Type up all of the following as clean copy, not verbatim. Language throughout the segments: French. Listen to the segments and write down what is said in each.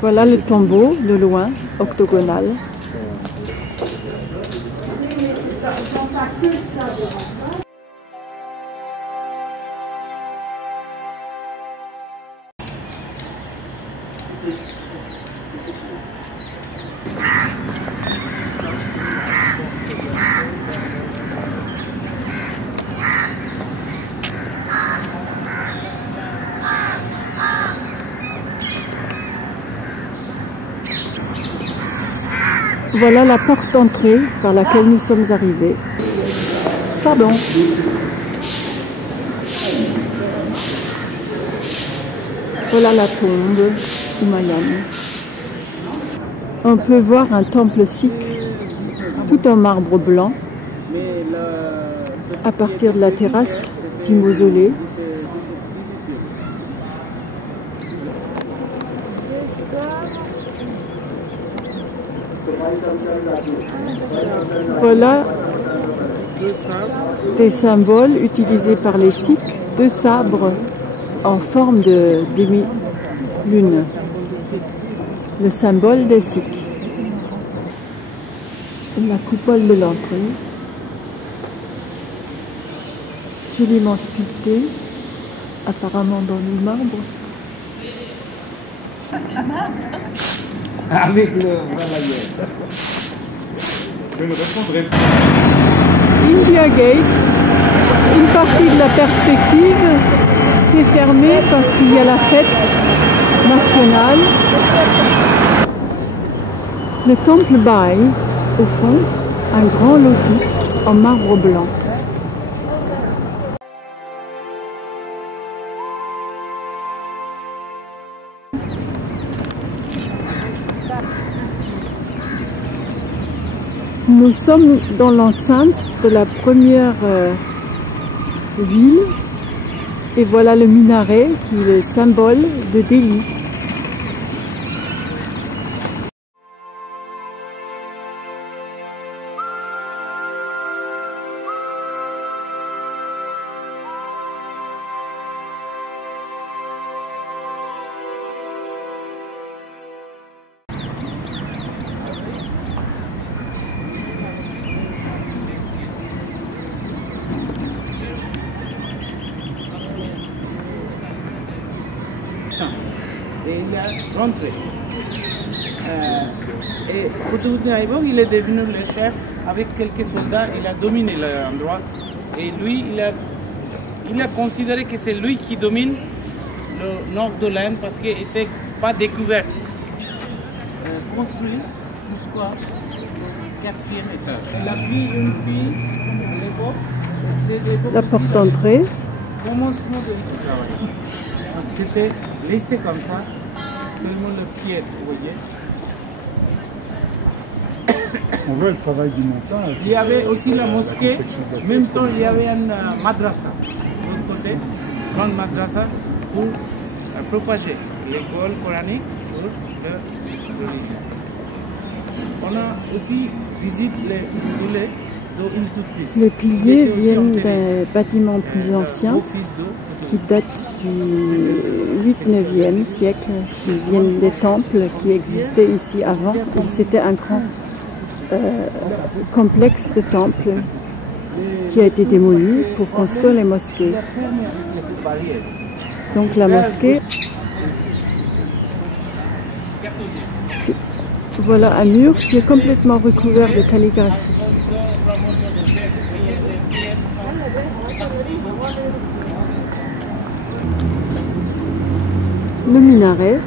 Voilà le tombeau de loin, octogonal. Voilà la porte d'entrée par laquelle nous sommes arrivés. Pardon. Voilà la tombe humayane. On peut voir un temple sikh tout en marbre blanc à partir de la terrasse du mausolée. Voilà des symboles utilisés par les Sikhs, deux sabres en forme de demi-lune, le symbole des Sikhs. La coupole de l'entrée, joliment sculptée, apparemment dans le marbre. Avec le je ne répondrai pas. India Gate, une partie de la perspective s'est fermée parce qu'il y a la fête nationale. Le temple Bai, au fond, un grand lotus en marbre blanc. Nous sommes dans l'enceinte de la première ville et voilà le minaret qui est le symbole de Delhi. Et il a rentré. Et Qutbuddin Aybak, il est devenu le chef avec quelques soldats, il a dominé l'endroit. Et lui, il a considéré que c'est lui qui domine le nord de l'Inde parce qu'il n'était pas découvert. Construit jusqu'au 4e étage. Il a pris une fille à l'époque. La porte d'entrée. Commencement de travail. C'était laissé comme ça, seulement le pied, vous voyez. On voit le travail du montage. Il y avait aussi la mosquée, en même temps il y avait une madrasa, de l'autre côté, grande madrasa pour propager l'école coranique pour la religion. On a aussi visité les piliers d'eau Iltutmish. Les piliers viennent des bâtiments plus anciens qui datent du 8-9e siècle, qui viennent des temples qui existaient ici avant. C'était un grand complexe de temples qui a été démoli pour construire les mosquées. Donc la mosquée, voilà un mur qui est complètement recouvert de calligraphie. Le minaret.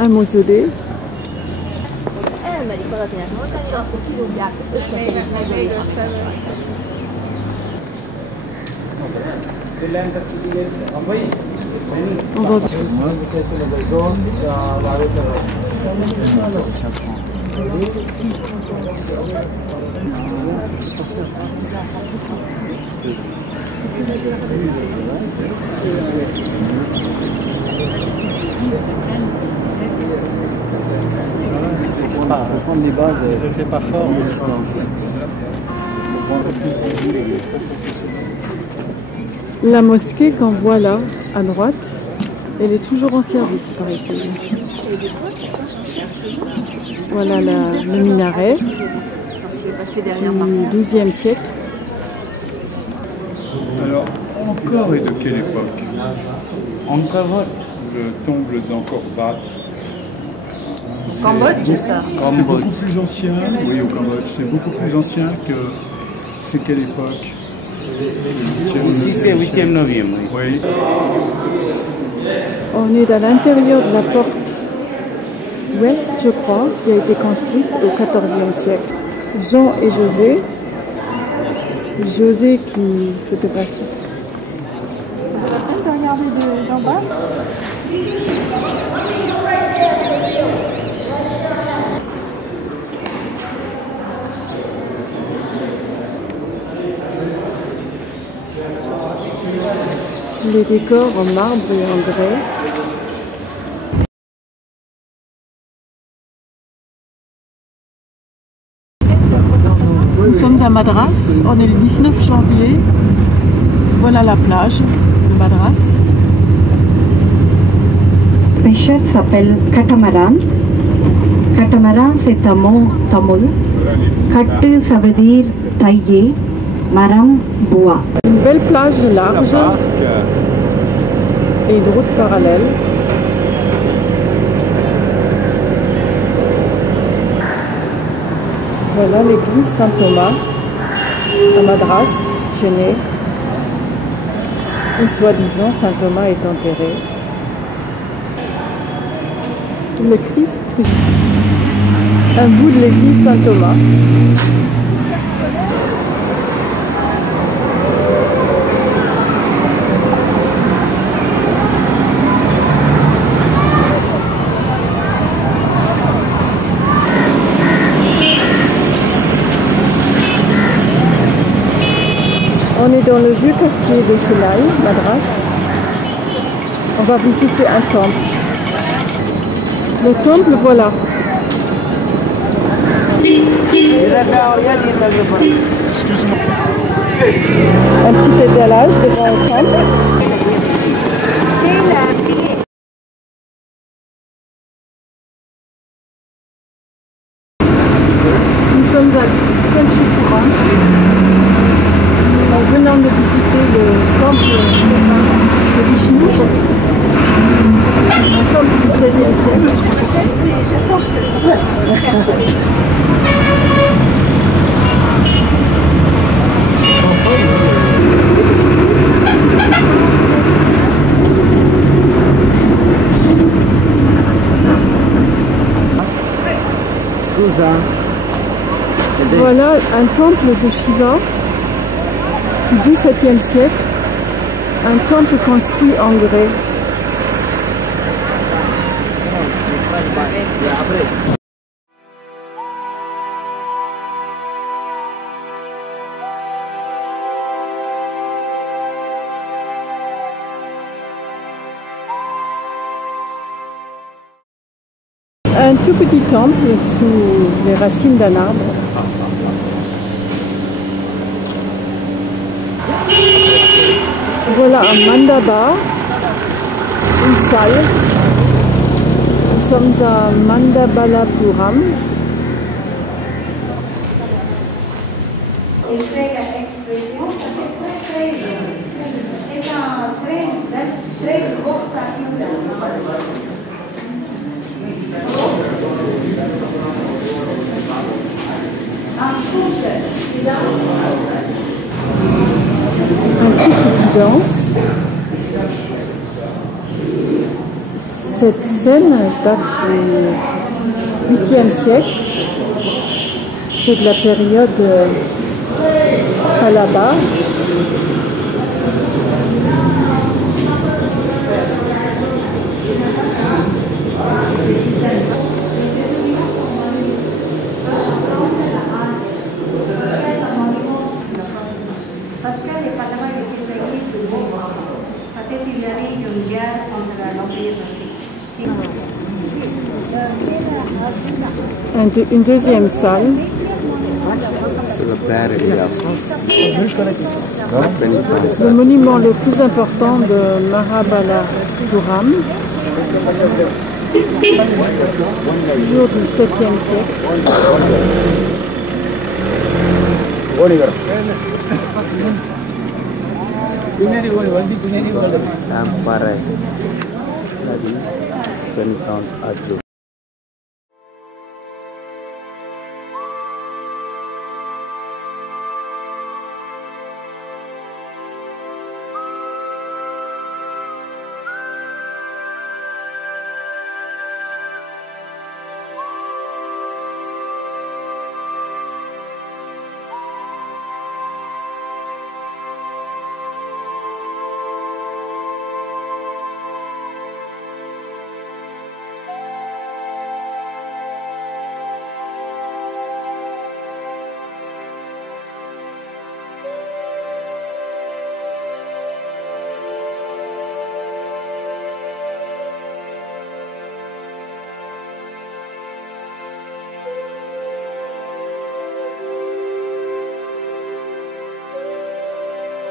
Un mausolée. On va... faut prendre des bases. Ils n'étaient pas forts de distance. La mosquée qu'on voit là, à droite, elle est toujours en service, paraît-il. Voilà le minaret du XIIe siècle. Alors, Angkor est de quelle époque? Angkor Wat. Le temple d'Angkor Wat. Cambodge, ça. C'est beaucoup plus ancien, oui, au Cambodge. C'est beaucoup plus ancien que. C'est quelle époque? Ici, c'est 8e, 9e. Oui. On est à l'intérieur de la porte ouest, je crois, qui a été construite au XIVe siècle. Jean et José. José qui photographie. On peut regarder d'en bas. Les décors en marbre et en grès. Nous sommes à Madras, on est le 19 janvier. Voilà la plage de Madras. La pêcheur s'appelle catamaran. Catamaran, c'est un mot tamil. Kattu, ça veut dire tailler. Maram, bois. Une belle plage large et une route parallèle. Voilà l'église Saint-Thomas à Madras, Chennai, où soi-disant Saint-Thomas est enterré. Le Christ, un bout de l'église Saint-Thomas. On est dans le vieux quartier de Chennai, Madras. On va visiter un temple. Le temple, voilà. Excuse-moi. Un petit étalage devant le temple. Nous sommes à Kanchipuram. En venant de visiter le temple de Vishnu, un temple du XVIe siècle. Voilà un temple de Shiva du XVIIe siècle, un temple construit en grès. Un tout petit temple sous les racines d'un arbre. Voilà un mandapa, une salle. Nous sommes à Mandabalapuram. Un couple qui danse. Cette scène date du 8e siècle. C'est de la période Pallava. Une deuxième salle. Le monument le plus important de Mahabalipuram, toujours du 7e siècle.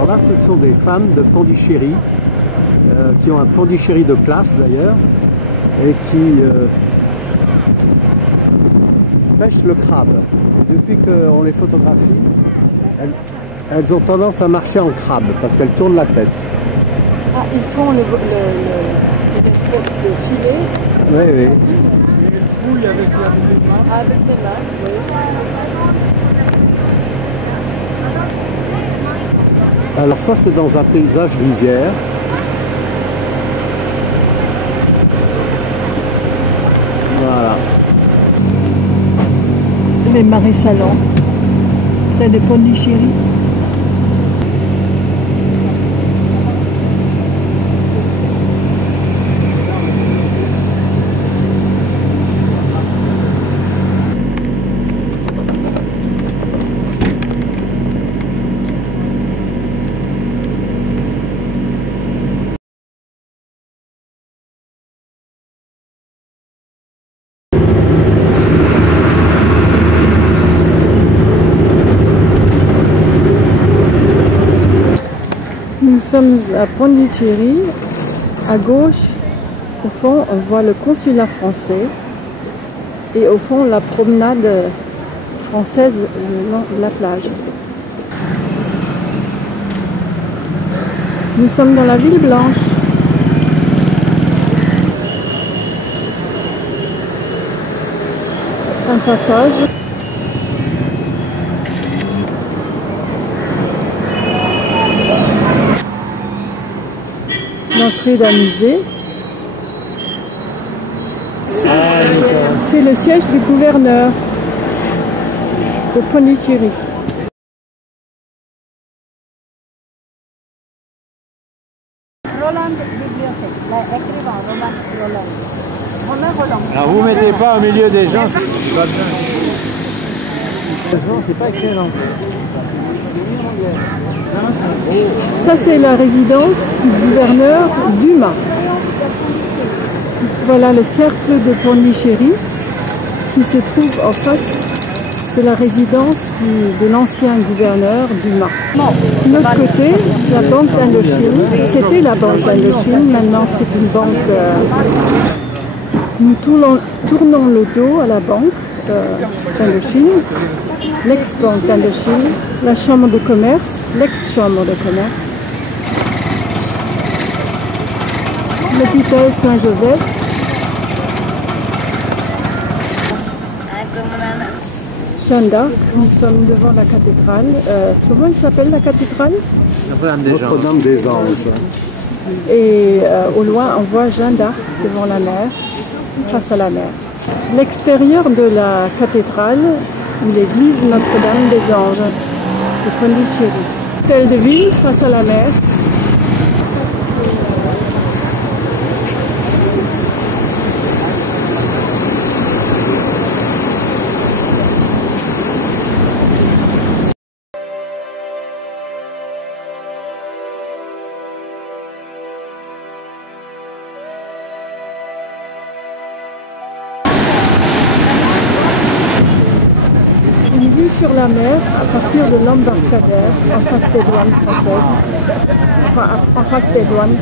Là, ce sont des femmes de Pondichéry, qui ont un Pondichéry de place d'ailleurs, et qui pêchent le crabe. Et depuis qu'on les photographie, elles ont tendance à marcher en crabe, parce qu'elles tournent la tête. Ah, ils font une espèce de filet. Oui, oui. Fouille avec la main. Avec les mains, oui. Alors ça, c'est dans un paysage rizière. Voilà. Les marais salants, près de Pondichéry. Nous sommes à Pondichéry. À gauche, au fond, on voit le consulat français. Et au fond, la promenade française le long de la plage. Nous sommes dans la ville blanche. Un passage. L'entrée d'un musée. C'est le siège du gouverneur de Pondichéry. Alors vous ne mettez pas au milieu des gens. C'est pas éclairant. Ça, c'est la résidence du gouverneur Dumas. Voilà le cercle de Pondichéry qui se trouve en face de la résidence de l'ancien gouverneur Dumas. De l'autre côté, la banque d'Indochine. C'était la banque d'Indochine, maintenant c'est une banque. Nous tournons le dos à la banque d'Indochine, l'ex-banque d'Indochine, la chambre de commerce, l'ex-chambre de commerce, l'hôpital Saint-Joseph, Jeanne d'Arc. Nous sommes devant la cathédrale. Comment elle s'appelle la cathédrale? Notre-Dame des Anges. Et au loin, on voit Jeanne d'Arc devant la mer, face à la mer. L'extérieur de la cathédrale, l'église Notre-Dame des Anges de Pondichéry. Hôtel de ville face à la mer. vue sur la mer à partir de l'embarcadère en face des douanes françaises. Enfin, en face des douanes.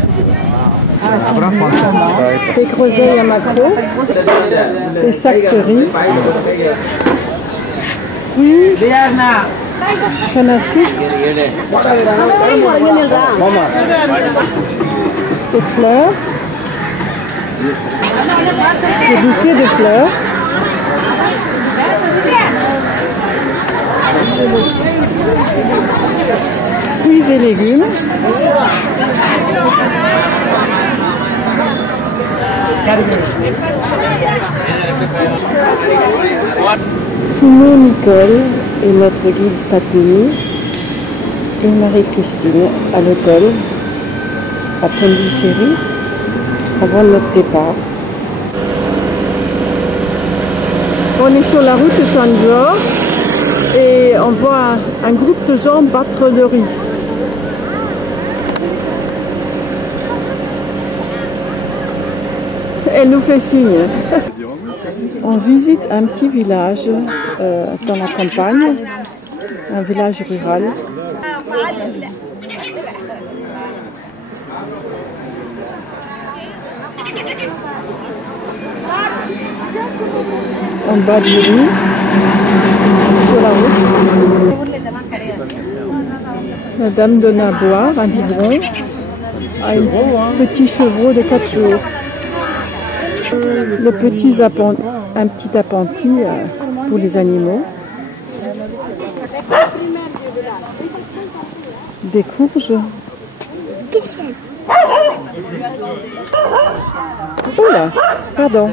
Des groseilles à maquereaux, des sacs de riz, fruits, canne à sucre, des fleurs, des bouquets de fleurs, fruits et légumes, Simon Nicole et notre guide Papini et Marie-Christine à l'hôtel à Pondichéry avant notre départ. On est sur la route de Tanjore et on voit un groupe de gens battre le riz. Elle nous fait signe. On visite un petit village dans la campagne, un village rural. En bas du riz, sur la route. La dame donne à boire un biberon à un petit chevreau de 4 jours. Un petit appentis pour les animaux. Des courges. Oh là, pardon.